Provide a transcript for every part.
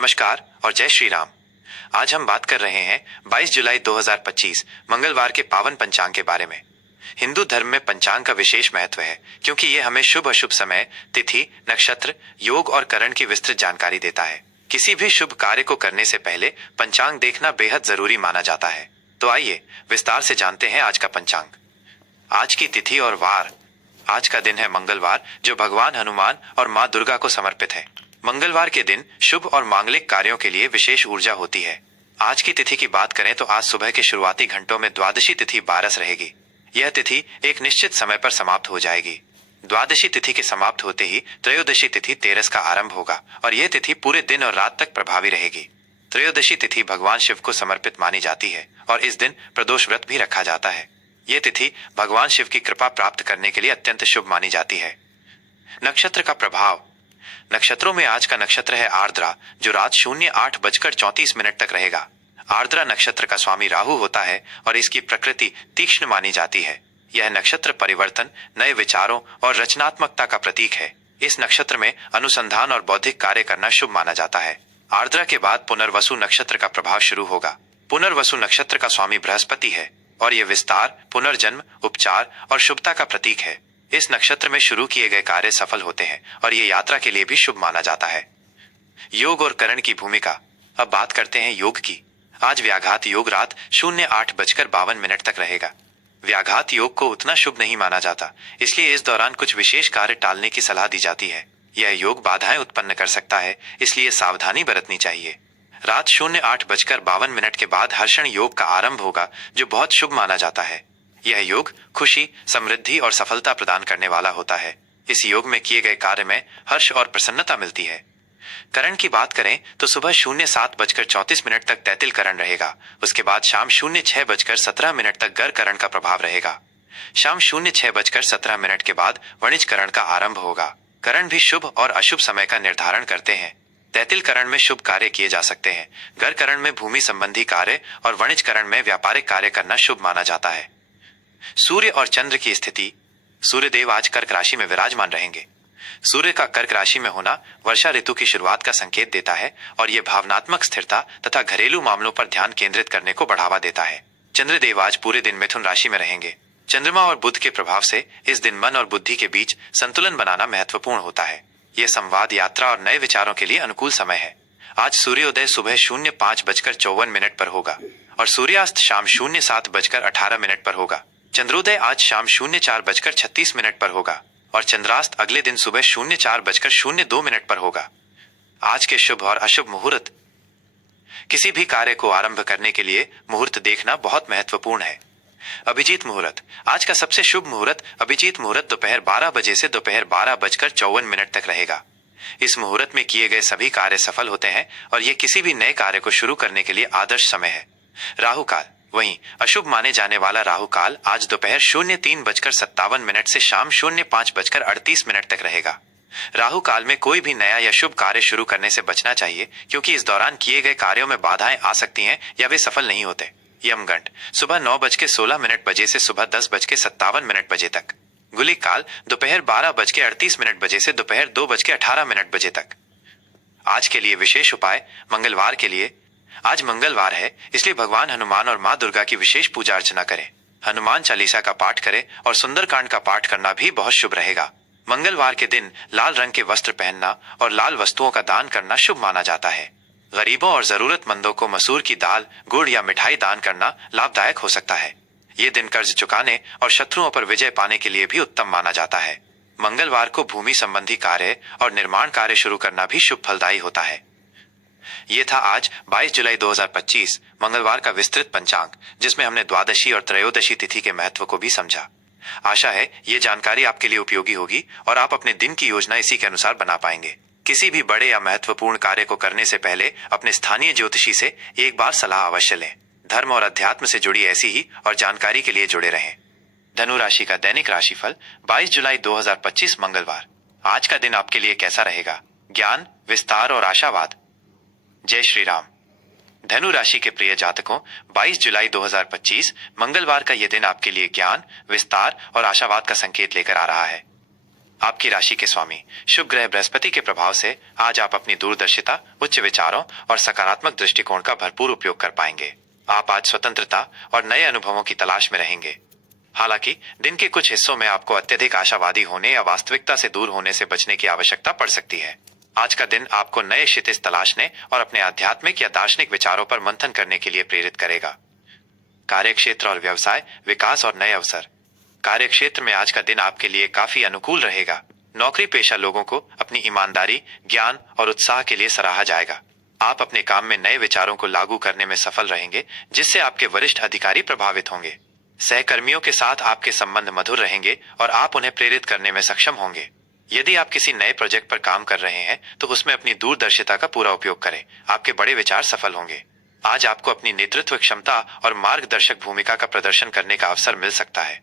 नमस्कार और जय श्री राम। आज हम बात कर रहे हैं 22 जुलाई 2025 मंगलवार के पावन पंचांग के बारे में। हिंदू धर्म में पंचांग का विशेष महत्व है क्योंकि ये हमें शुभ अशुभ समय, तिथि, नक्षत्र, योग और करण की विस्तृत जानकारी देता है। किसी भी शुभ कार्य को करने से पहले पंचांग देखना बेहद जरूरी माना जाता है। तो आइए विस्तार से जानते हैं आज का पंचांग। आज की तिथि और वार। आज का दिन है मंगलवार, जो भगवान हनुमान और माँ दुर्गा को समर्पित है। मंगलवार के दिन शुभ और मांगलिक कार्यों के लिए विशेष ऊर्जा होती है। आज की तिथि की बात करें तो आज सुबह के शुरुआती घंटों में द्वादशी तिथि 12 रहेगी। यह तिथि एक निश्चित समय पर समाप्त हो जाएगी। द्वादशी तिथि के समाप्त होते ही त्रयोदशी तिथि 13 का आरंभ होगा और यह तिथि पूरे दिन और रात तक प्रभावी रहेगी। त्रयोदशी तिथि भगवान शिव को समर्पित मानी जाती है और इस दिन प्रदोष व्रत भी रखा जाता है। यह तिथि भगवान शिव की कृपा प्राप्त करने के लिए अत्यंत शुभ मानी जाती है। नक्षत्र का प्रभाव। नक्षत्रों में आज का नक्षत्र है आर्द्रा, जो रात 08:34 तक रहेगा। आर्द्रा नक्षत्र का स्वामी राहु होता है और इसकी प्रकृति तीक्ष्ण मानी जाती है। यह नक्षत्र परिवर्तन, नए विचारों और रचनात्मकता का प्रतीक है। इस नक्षत्र में अनुसंधान और बौद्धिक कार्य करना शुभ माना जाता है। आर्द्रा के बाद पुनर्वसु नक्षत्र का प्रभाव शुरू होगा। पुनर्वसु नक्षत्र का स्वामी बृहस्पति है और यह विस्तार, पुनर्जन्म, उपचार और शुभता का प्रतीक है। इस नक्षत्र में शुरू किए गए कार्य सफल होते हैं और ये यात्रा के लिए भी शुभ माना जाता है। योग और करण की भूमिका। अब बात करते हैं योग की। आज व्याघात योग रात 08:52 तक रहेगा। व्याघात योग को उतना शुभ नहीं माना जाता, इसलिए इस दौरान कुछ विशेष कार्य टालने की सलाह दी जाती है। यह योग बाधाएं उत्पन्न कर सकता है, इसलिए सावधानी बरतनी चाहिए। रात 08:52 के बाद हर्षण योग का आरंभ होगा, जो बहुत शुभ माना जाता है। यह योग खुशी, समृद्धि और सफलता प्रदान करने वाला होता है। इस योग में किए गए कार्य में हर्ष और प्रसन्नता मिलती है। करण की बात करें तो सुबह 07:34 तक तैतिल करण रहेगा। उसके बाद शाम 06:17 तक गर करण का प्रभाव रहेगा। शाम 06:17 के बाद वणिज करण का आरंभ होगा। करण भी शुभ और अशुभ समय का निर्धारण करते हैं। तैतिल करण में शुभ कार्य किए जा सकते हैं। गर करण में भूमि संबंधी कार्य और वणिज करण में व्यापारिक कार्य करना शुभ माना जाता है। सूर्य और चंद्र की स्थिति। सूर्य देव आज कर्क राशि में विराजमान रहेंगे। सूर्य का कर्क राशि में होना वर्षा ऋतु की शुरुआत का संकेत देता है और यह भावनात्मक स्थिरता तथा घरेलू मामलों पर ध्यान केंद्रित करने को बढ़ावा देता है। चंद्रदेव आज पूरे दिन मिथुन राशि में रहेंगे। चंद्रमा और बुध के प्रभाव से इस दिन मन और बुद्धि के बीच संतुलन बनाना महत्वपूर्ण होता है। यह संवाद, यात्रा और नए विचारों के लिए अनुकूल समय है। आज सूर्योदय सुबह 05:54 पर होगा और सूर्यास्त शाम 07:18 पर होगा। चंद्रोदय आज शाम 04:36 पर होगा और चंद्रास्त अगले दिन सुबह 04:02 पर होगा। आज के शुभ और अशुभ मुहूर्त। किसी भी कार्य को आरंभ करने के लिए मुहूर्त देखना बहुत महत्वपूर्ण है। अभिजीत मुहूर्त। आज का सबसे शुभ मुहूर्त अभिजीत मुहूर्त दोपहर 12 बजे से दोपहर 12:54 तक रहेगा। इस मुहूर्त में किए गए सभी कार्य सफल होते हैं और ये किसी भी नए कार्य को शुरू करने के लिए आदर्श समय है। राहु काल। वहीं अशुभ माने जाने वाला राहु काल आज दोपहर 03:57 से शाम 05:38 तक रहेगा। राहु काल में कोई भी नया या शुभ कार्य शुरू करने से बचना चाहिए, क्योंकि इस दौरान किए गए कार्यों में बाधाएं आ सकती हैं या वे सफल नहीं होते। यमगंड सुबह 9:16 बजे से सुबह 10:57 तक। गुलिक काल दोपहर 12:38 से दोपहर 2:18 तक। आज के लिए विशेष उपाय। मंगलवार के लिए आज मंगलवार है, इसलिए भगवान हनुमान और माँ दुर्गा की विशेष पूजा अर्चना करें। हनुमान चालीसा का पाठ करें और सुंदरकांड का पाठ करना भी बहुत शुभ रहेगा। मंगलवार के दिन लाल रंग के वस्त्र पहनना और लाल वस्तुओं का दान करना शुभ माना जाता है। गरीबों और जरूरतमंदों को मसूर की दाल, गुड़ या मिठाई दान करना लाभदायक हो सकता है। ये दिन कर्ज चुकाने और शत्रुओं पर विजय पाने के लिए भी उत्तम माना जाता है। मंगलवार को भूमि संबंधी कार्य और निर्माण कार्य शुरू करना भी शुभ फलदायी होता है। ये था आज 22 जुलाई 2025 मंगलवार का विस्तृत पंचांग, जिसमें हमने द्वादशी और त्रयोदशी तिथि के महत्व को भी समझा। आशा है ये जानकारी आपके लिए उपयोगी होगी और आप अपने दिन की योजना इसी के अनुसार बना पाएंगे। किसी भी बड़े या महत्वपूर्ण कार्य को करने से पहले अपने स्थानीय ज्योतिषी से एक बार सलाह अवश्य लें। धर्म और अध्यात्म से जुड़ी ऐसी ही और जानकारी के लिए जुड़े रहें। धनु राशि का दैनिक राशिफल 22 जुलाई 2025 मंगलवार। आज का दिन आपके लिए कैसा रहेगा? ज्ञान, विस्तार और आशावाद। जय श्री राम। धनु राशि के प्रिय जातकों, 22 जुलाई 2025 मंगलवार का यह दिन आपके लिए ज्ञान, विस्तार और आशावाद का संकेत लेकर आ रहा है। आपकी राशि के स्वामी शुभ ग्रह बृहस्पति के प्रभाव से आज आप अपनी दूरदर्शिता, उच्च विचारों और सकारात्मक दृष्टिकोण का भरपूर उपयोग कर पाएंगे। आप आज स्वतंत्रता और नए अनुभवों की तलाश में रहेंगे। हालांकि दिन के कुछ हिस्सों में आपको अत्यधिक आशावादी होने या वास्तविकता से दूर होने से बचने की आवश्यकता पड़ सकती है। आज का दिन आपको नए क्षितिज तलाशने और अपने आध्यात्मिक या दार्शनिक विचारों पर मंथन करने के लिए प्रेरित करेगा। कार्यक्षेत्र और व्यवसाय, विकास और नए अवसर। कार्यक्षेत्र में आज का दिन आपके लिए काफी अनुकूल रहेगा। नौकरी पेशा लोगों को अपनी ईमानदारी, ज्ञान और उत्साह के लिए सराहा जाएगा। आप अपने काम में नए विचारों को लागू करने में सफल रहेंगे, जिससे आपके वरिष्ठ अधिकारी प्रभावित होंगे। सहकर्मियों के साथ आपके संबंध मधुर रहेंगे और आप उन्हें प्रेरित करने में सक्षम होंगे। यदि आप किसी नए प्रोजेक्ट पर काम कर रहे हैं तो उसमें अपनी दूरदर्शिता का पूरा उपयोग करें। आपके बड़े विचार सफल होंगे। आज आपको अपनी नेतृत्व क्षमता और मार्गदर्शक भूमिका का प्रदर्शन करने का अवसर मिल सकता है।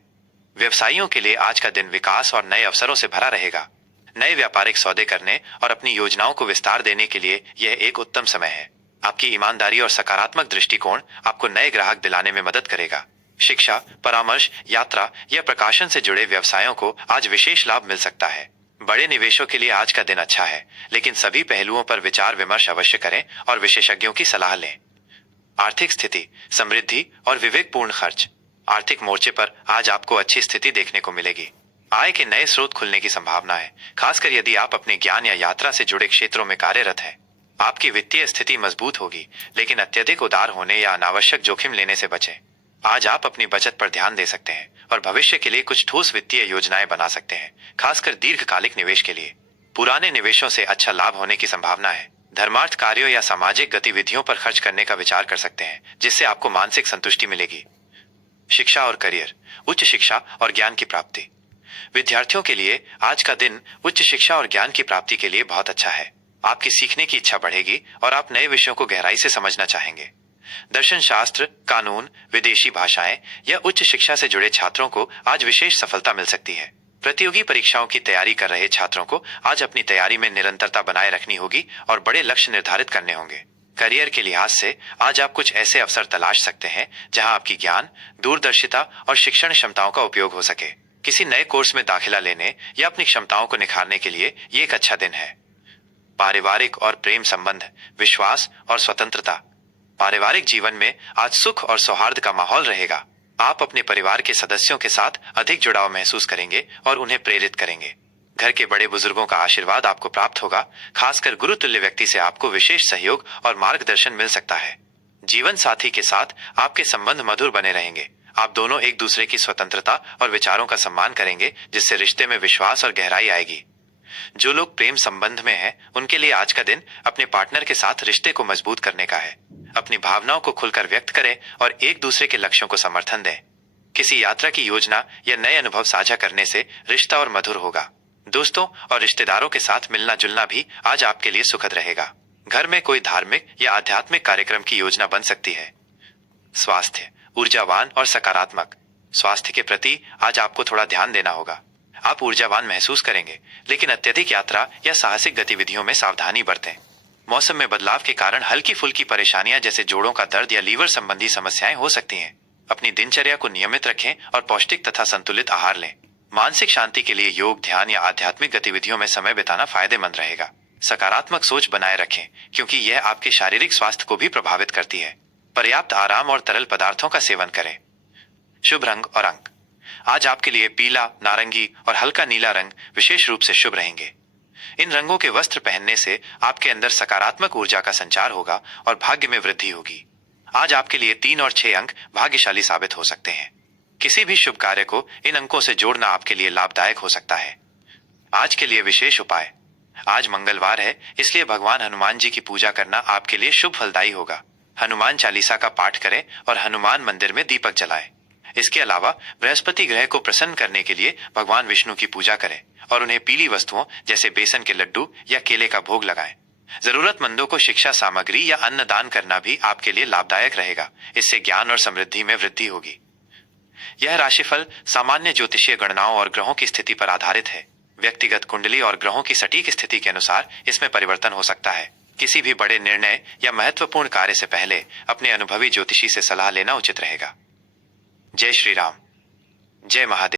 व्यवसायियों के लिए आज का दिन विकास और नए अवसरों से भरा रहेगा। नए व्यापारिक सौदे करने और अपनी योजनाओं को विस्तार देने के लिए यह एक उत्तम समय है। आपकी ईमानदारी और सकारात्मक दृष्टिकोण आपको नए ग्राहक दिलाने में मदद करेगा। शिक्षा, परामर्श, यात्रा या प्रकाशन से जुड़े व्यवसायों को आज विशेष लाभ मिल सकता है। बड़े निवेशों के लिए आज का दिन अच्छा है, लेकिन सभी पहलुओं पर विचार विमर्श अवश्य करें और विशेषज्ञों की सलाह लें। आर्थिक स्थिति, समृद्धि और विवेकपूर्ण खर्च। आर्थिक मोर्चे पर आज आपको अच्छी स्थिति देखने को मिलेगी। आय के नए स्रोत खुलने की संभावना है, खासकर यदि आप अपने ज्ञान या यात्रा से जुड़े क्षेत्रों में कार्यरत हैं। आपकी वित्तीय स्थिति मजबूत होगी, लेकिन अत्यधिक उदार होने या अनावश्यक जोखिम लेने से बचें। आज आप अपनी बचत पर ध्यान दे सकते हैं और भविष्य के लिए कुछ ठोस वित्तीय योजनाएं बना सकते हैं, खासकर दीर्घकालिक निवेश के लिए। पुराने निवेशों से अच्छा लाभ होने की संभावना है। धर्मार्थ कार्यों या सामाजिक गतिविधियों पर खर्च करने का विचार कर सकते हैं, जिससे आपको मानसिक संतुष्टि मिलेगी। शिक्षा और करियर, उच्च शिक्षा और ज्ञान की प्राप्ति। विद्यार्थियों के लिए आज का दिन उच्च शिक्षा और ज्ञान की प्राप्ति के लिए बहुत अच्छा है। आपकी सीखने की इच्छा बढ़ेगी और आप नए विषयों को गहराई से समझना चाहेंगे। दर्शन शास्त्र, कानून, विदेशी भाषाएं या उच्च शिक्षा से जुड़े छात्रों को आज विशेष सफलता मिल सकती है। प्रतियोगी परीक्षाओं की तैयारी कर रहे छात्रों को आज अपनी तैयारी में निरंतरता बनाए रखनी होगी और बड़े लक्ष्य निर्धारित करने होंगे। करियर के लिहाज से आज आप कुछ ऐसे अवसर तलाश सकते हैं जहां आपकी ज्ञान, दूरदर्शिता और शिक्षण क्षमताओं का उपयोग हो सके। किसी नए कोर्स में दाखिला लेने या अपनी क्षमताओं को निखारने के लिए ये एक अच्छा दिन है। पारिवारिक और प्रेम संबंध, विश्वास और स्वतंत्रता। पारिवारिक जीवन में आज सुख और सौहार्द का माहौल रहेगा। आप अपने परिवार के सदस्यों के साथ अधिक जुड़ाव महसूस करेंगे और उन्हें प्रेरित करेंगे। घर के बड़े बुजुर्गों का आशीर्वाद आपको प्राप्त होगा, खासकर गुरुतुल्य व्यक्ति से आपको विशेष सहयोग और मार्गदर्शन मिल सकता है। जीवन साथी के साथ आपके संबंध मधुर बने रहेंगे। आप दोनों एक दूसरे की स्वतंत्रता और विचारों का सम्मान करेंगे, जिससे रिश्ते में विश्वास और गहराई आएगी। जो लोग प्रेम संबंध में हैं, उनके लिए आज का दिन अपने पार्टनर के साथ रिश्ते को मजबूत करने का है। अपनी भावनाओं को खुलकर व्यक्त करें और एक दूसरे के लक्ष्यों को समर्थन दें। किसी यात्रा की योजना या नए अनुभव साझा करने से रिश्ता और मधुर होगा। दोस्तों और रिश्तेदारों के साथ मिलना जुलना भी आज आपके लिए सुखद रहेगा। घर में कोई धार्मिक या आध्यात्मिक कार्यक्रम की योजना बन सकती है। स्वास्थ्य, ऊर्जावान और सकारात्मक। स्वास्थ्य के प्रति आज आपको थोड़ा ध्यान देना होगा। आप ऊर्जावान महसूस करेंगे, लेकिन अत्यधिक यात्रा या साहसिक गतिविधियों में सावधानी बरतें। मौसम में बदलाव के कारण हल्की फुल्की परेशानियां जैसे जोड़ों का दर्द या लीवर संबंधी समस्याएं हो सकती हैं। अपनी दिनचर्या को नियमित रखें और पौष्टिक तथा संतुलित आहार लें। मानसिक शांति के लिए योग, ध्यान या आध्यात्मिक गतिविधियों में समय बिताना फायदेमंद रहेगा। सकारात्मक सोच बनाए रखें, क्योंकि यह आपके शारीरिक स्वास्थ्य को भी प्रभावित करती है। पर्याप्त आराम और तरल पदार्थों का सेवन करें। शुभ रंग और अंक। आज आपके लिए पीला, नारंगी और हल्का नीला रंग विशेष रूप से शुभ रहेंगे। इन रंगों के वस्त्र पहनने से आपके अंदर सकारात्मक ऊर्जा का संचार होगा और भाग्य में वृद्धि होगी। आज आपके लिए 3 और 6 अंक भाग्यशाली साबित हो सकते हैं। किसी भी शुभ कार्य को इन अंकों से जोड़ना आपके लिए लाभदायक हो सकता है। आज के लिए विशेष उपाय। आज मंगलवार है, इसलिए भगवान हनुमान जी की पूजा करना आपके लिए शुभ फलदायी होगा। हनुमान चालीसा का पाठ करें और हनुमान मंदिर में दीपक जलाएं। इसके अलावा बृहस्पति ग्रह को प्रसन्न करने के लिए भगवान विष्णु की पूजा करें और उन्हें पीली वस्तुओं जैसे बेसन के लड्डू या केले का भोग लगाएं। जरूरतमंदों को शिक्षा सामग्री या अन्न दान करना भी आपके लिए लाभदायक रहेगा। इससे ज्ञान और समृद्धि में वृद्धि होगी। यह राशिफल सामान्य ज्योतिषीय गणनाओं और ग्रहों की स्थिति पर आधारित है। व्यक्तिगत कुंडली और ग्रहों की सटीक स्थिति के अनुसार इसमें परिवर्तन हो सकता है। किसी भी बड़े निर्णय या महत्वपूर्ण कार्य से पहले अपने अनुभवी ज्योतिषी से सलाह लेना उचित रहेगा। जय श्री राम। जय महादेव।